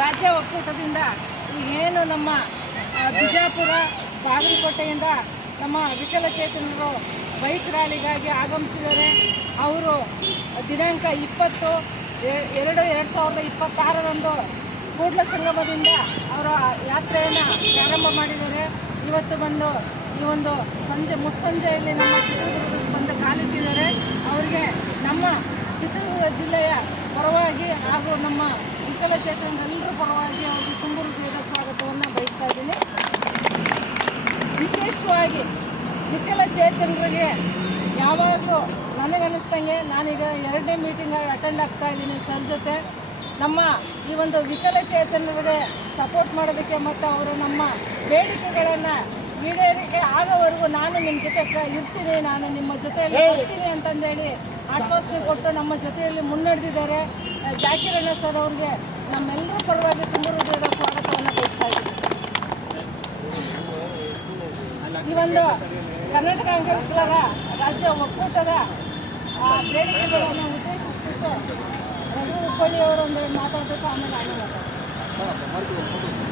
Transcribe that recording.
ರಾಜ್ಯ ಒಕ್ಕೂಟದಿಂದ ಏನು ನಮ್ಮ ಬಿಜಾಪುರ ಬಾಗಲಕೋಟೆಯಿಂದ ನಮ್ಮ ವಿಕಲಚೇತನರು ಬೈಕ್ ರ್ಯಾಲಿಗಾಗಿ ಆಗಮಿಸಿದ್ದಾರೆ. ಅವರು ದಿನಾಂಕ 20/2/2026 ಕೂಡಲ ಸಂಗಮದಿಂದ ಅವರ ಯಾತ್ರೆಯನ್ನು ಪ್ರಾರಂಭ ಮಾಡಿದ್ದಾರೆ. ಇವತ್ತು ಬಂದು ಈ ಒಂದು ಮುಸ್ಸಂಜೆಯಲ್ಲಿ ನಮ್ಮ ಚಿತ್ರದುರ್ಗಕ್ಕೆ ಬಂದು ಕಾಲಿಟ್ಟಿದ್ದಾರೆ. ಅವರಿಗೆ ನಮ್ಮ ಚಿತ್ರದುರ್ಗ ಜಿಲ್ಲೆಯ ಪರವಾಗಿ ಹಾಗೂ ನಮ್ಮ ವಿಕಲಚೇತನರೆಲ್ಲರ ಪರವಾಗಿ ಅವರಿಗೆ ತುಂಬ ಹೃದಯದ ಸ್ವಾಗತವನ್ನು ಬಯಸ್ತಾ ಇದ್ದೀನಿ. ವಿಶೇಷವಾಗಿ ವಿಕಲಚೇತನರಿಗೆ ಯಾವಾಗಲೂ ನನಗನ್ನಿಸ್ದಂಗೆ ನಾನೀಗ 2ನೇ ಮೀಟಿಂಗ್ ಅಟೆಂಡ್ ಆಗ್ತಾ ಇದ್ದೀನಿ ಸರ್ ಜೊತೆ. ನಮ್ಮ ಈ ಒಂದು ವಿಕಲಚೇತನರಿಗೆ ಸಪೋರ್ಟ್ ಮಾಡೋದಕ್ಕೆ ಮತ್ತು ಅವರು ನಮ್ಮ ಬೇಡಿಕೆಗಳನ್ನು ಈಡೇರಿಕೆ ಆಗೋವರೆಗೂ ನಾನು ನಿಮ್ಮ ಜೊತೆ ಇರ್ತೀನಿ, ನಾನು ನಿಮ್ಮ ಜೊತೆಯಲ್ಲಿ ಇರ್ತೀನಿ ಅಂತಂದೇಳಿ ಆಶ್ವಾಸನೆ ಕೊಟ್ಟು ನಮ್ಮ ಜೊತೆಯಲ್ಲಿ ಮುನ್ನಡೆದಿದ್ದಾರೆ. ಜಾಕಿರಣ್ಣ ಸರ್ ಅವ್ರಿಗೆ ನಮ್ಮೆಲ್ಲರ ಪರವಾಗಿ ತುಂಬ ಹೃದಯದ ಸ್ವಾಗತವನ್ನು ಬಯಸ್ತಾ ಇದ್ದೀನಿ. ಈ ಒಂದು ಕರ್ನಾಟಕ ಅಂಗವಿಕಲರ ರಾಜ್ಯ ಒಕ್ಕೂಟದ ಬೇಡಿಕೆಗಳನ್ನು ಉದ್ದೇಶಿಸಿಬಿಟ್ಟು ರಘು ಹುಬ್ಬಳ್ಳಿ ಅವರು ಒಂದೆರಡು ಮಾತಾಡಬೇಕು, ಆಮೇಲೆ ನಾನು ಮಾತಾಡ್ತೀನಿ.